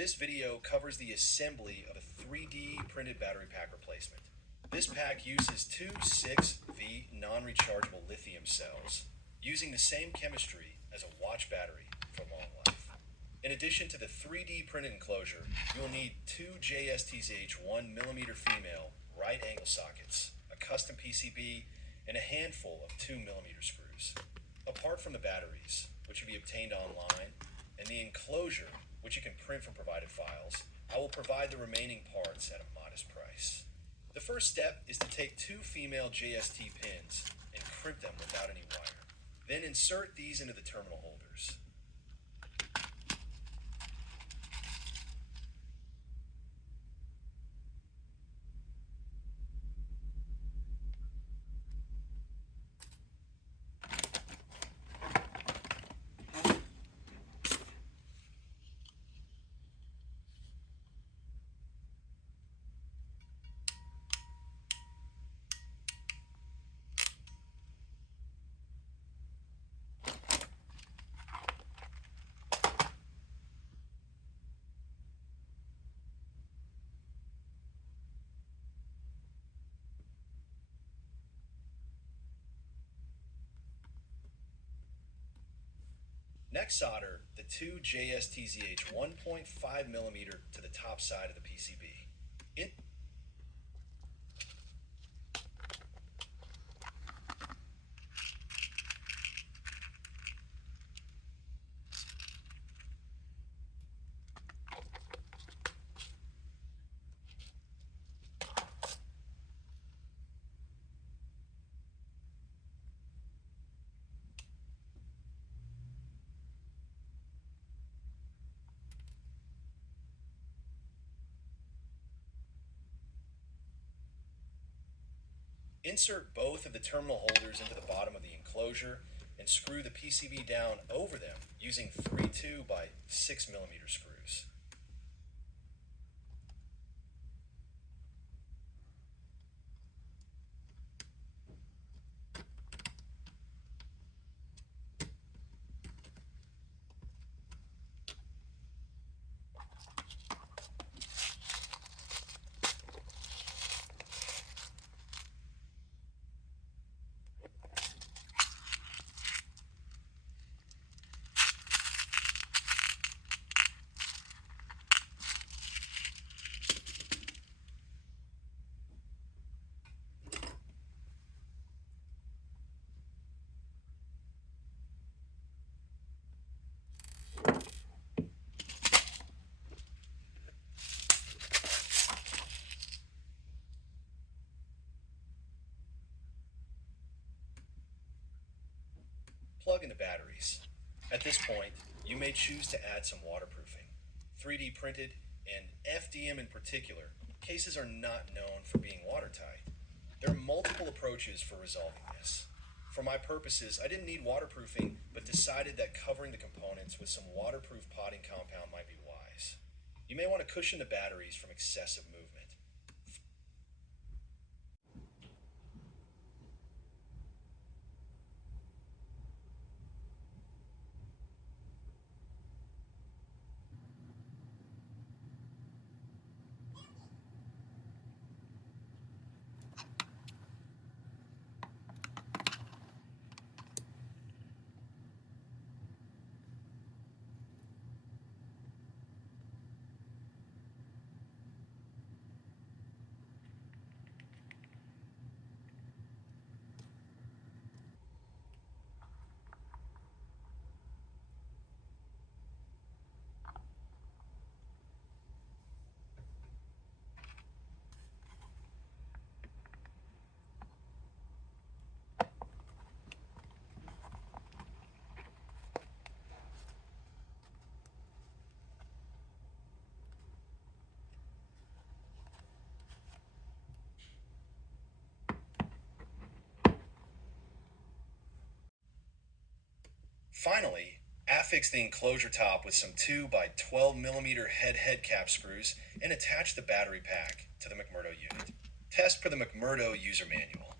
This video covers the assembly of a 3D printed battery pack replacement. This pack uses two 6V non-rechargeable lithium cells, using the same chemistry as a watch battery for long life. In addition to the 3D printed enclosure, you will need two JST ZH 1mm female right angle sockets, a custom PCB, and a handful of 2mm screws. Apart from the batteries, which can be obtained online, and the enclosure, which you can print from provided files, I will provide the remaining parts at a modest price. The first step is to take two female JST pins and crimp them without any wire. Then insert these into the terminal holders. Next, solder the two JST ZH 1.5mm to the top side of the PCB. Insert both of the terminal holders into the bottom of the enclosure and screw the PCB down over them using 3/2 by 6mm screws. Plug in the batteries. At this point, you may choose to add some waterproofing. 3D printed, and FDM in particular, cases are not known for being watertight. There are multiple approaches for resolving this. For my purposes, I didn't need waterproofing, but decided that covering the components with some waterproof potting compound might be wise. You may want to cushion the batteries from excessive movement. Finally, affix the enclosure top with some 2 by 12mm head cap screws and attach the battery pack to the McMurdo unit. Test per the McMurdo user manual.